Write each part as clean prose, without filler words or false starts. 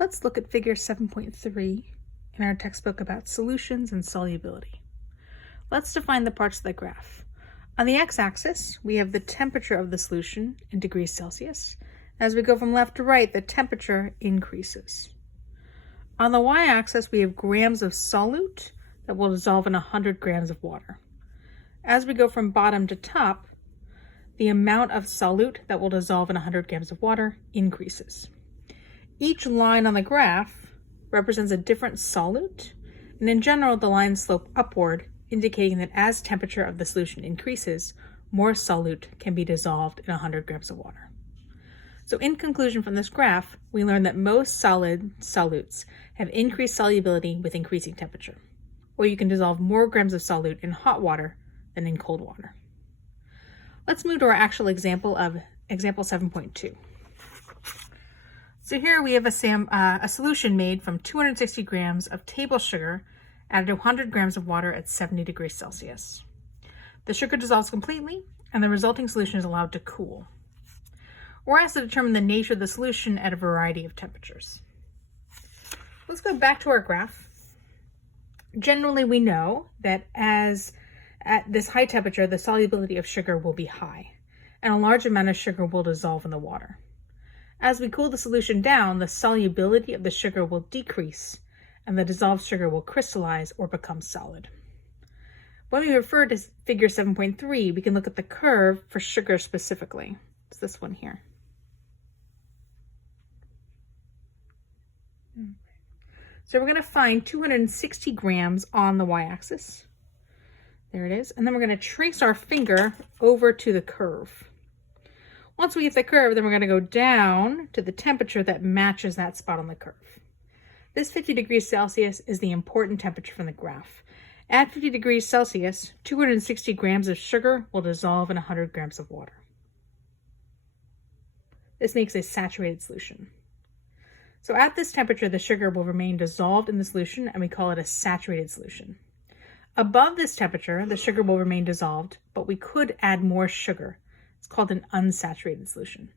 Let's look at figure 7.3 in our textbook about solutions and solubility. Let's define the parts of the graph. On the x-axis, we have the temperature of the solution in degrees Celsius. As we go from left to right, the temperature increases. On the y-axis, we have grams of solute that will dissolve in 100 grams of water. As we go from bottom to top, the amount of solute that will dissolve in 100 grams of water increases. Each line on the graph represents a different solute, and in general, the lines slope upward, indicating that as temperature of the solution increases, more solute can be dissolved in 100 grams of water. So in conclusion from this graph, we learned that most solid solutes have increased solubility with increasing temperature, or you can dissolve more grams of solute in hot water than in cold water. Let's move to our actual example of example 7.2. So here we have a solution made from 260 grams of table sugar added to 100 grams of water at 70 degrees Celsius. The sugar dissolves completely, and the resulting solution is allowed to cool. We're asked to determine the nature of the solution at a variety of temperatures. Let's go back to our graph. Generally, we know that at this high temperature, the solubility of sugar will be high, and a large amount of sugar will dissolve in the water. As we cool the solution down, the solubility of the sugar will decrease, and the dissolved sugar will crystallize or become solid. When we refer to figure 7.3, we can look at the curve for sugar specifically. It's this one here. So we're going to find 260 grams on the y-axis. There it is. And then we're going to trace our finger over to the curve. Once we get the curve, then we're going to go down to the temperature that matches that spot on the curve. This 50 degrees Celsius is the important temperature from the graph. At 50 degrees Celsius, 260 grams of sugar will dissolve in 100 grams of water. This makes a saturated solution. So at this temperature, the sugar will remain dissolved in the solution, and we call it a saturated solution. Above this temperature, the sugar will remain dissolved, but we could add more sugar. It's called an unsaturated solution.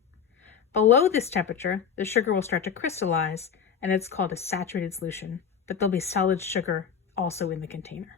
Below this temperature, the sugar will start to crystallize, and it's called a saturated solution, but there'll be solid sugar also in the container.